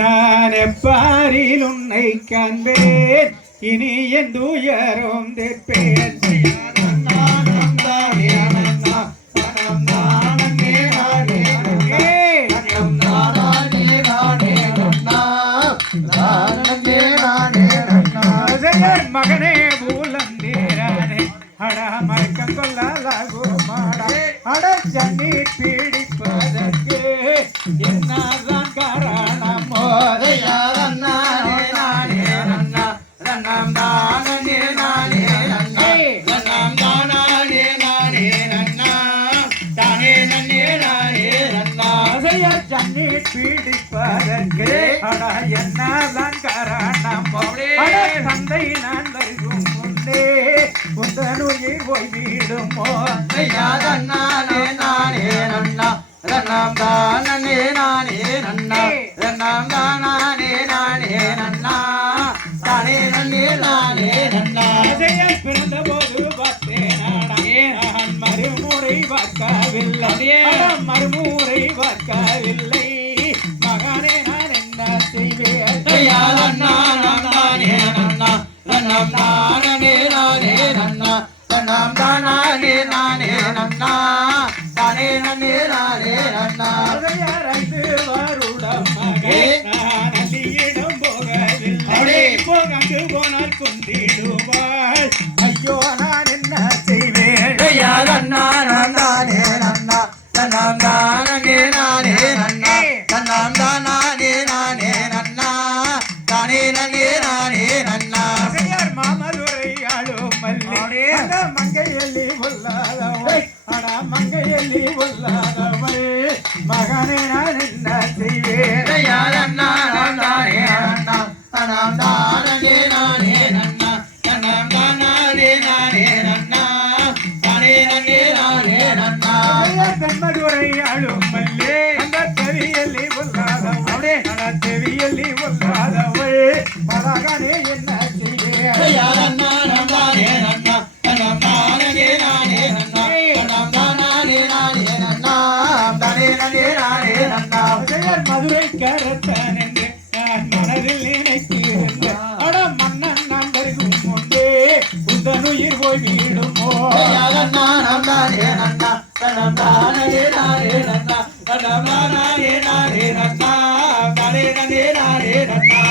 நான் எப்பாரில் உன்னை காண்பேன் இனி என் துயரும் தீர்ப்பேன் ஏய், அசையர் மகனே பூலந்தீரானே அட மயக்கம் கொள்ளலாகோ மாடா அட அசையர் ஜன்னீர் பீடிப்பதற்கு. அட என்னதான் காரணமோ தந்தை நான் வருகும் முன்னே. உந்தன் உயிர் போய் விடுமோ தானே நானே நன்னா ரன்னம் தானே நானே நன்னா தானே நன்னே நானே நன்னா அசையர் பிறந்த போது பார்த்தேனாடா நான் மறுமுறை பார்க்கவில்லை. அட மறுமுறை பார்க்கவில்லை மகனே நான் என்ன செய்வேன்? நன்னா நன்னா தானே நானே நன்னா ரன்னம் தானே நானே நன்னா தானே நன்னே நானே நன்னா. அசையர் ஐந்து வருடம் மகே நான் அள்ளியிடம் போகவில்லை. போகங்கு போனால் கொண்டிடுவாள் ஐயோ நான் என்ன செய்வேன்? ஐயா நன்னா நன்னானே நன்னா ரன்னம் மாமதுரை மல்லி அந்த மங்கையல்லி கொல்லாதவள் அட மங்கையல்லி மகனே நான் என்ன செய்வேன் ஐயா நன்னா நன்னானே அண்ணா ரன்னம் தானே நானே அண்ணா ரன்னம் தானே நானே அண்ணா தானே நன்னே நானே அண்ணா அசையார் தென்மதுரை ஆளும் மல்லி அந்த தெவியல்லி கொல்லாதவள் அட தெவியல்லி கொல்லாதவள் மகனே என்ன செய்வேன் மதுரை கரத்தான் என்று நான் மனதில் நினைத்திருந்த அட மன்னன் நான் வருகும் முன்பே புத்தனுயிர் போய் வீடுமோ? நானே நானே நன்னா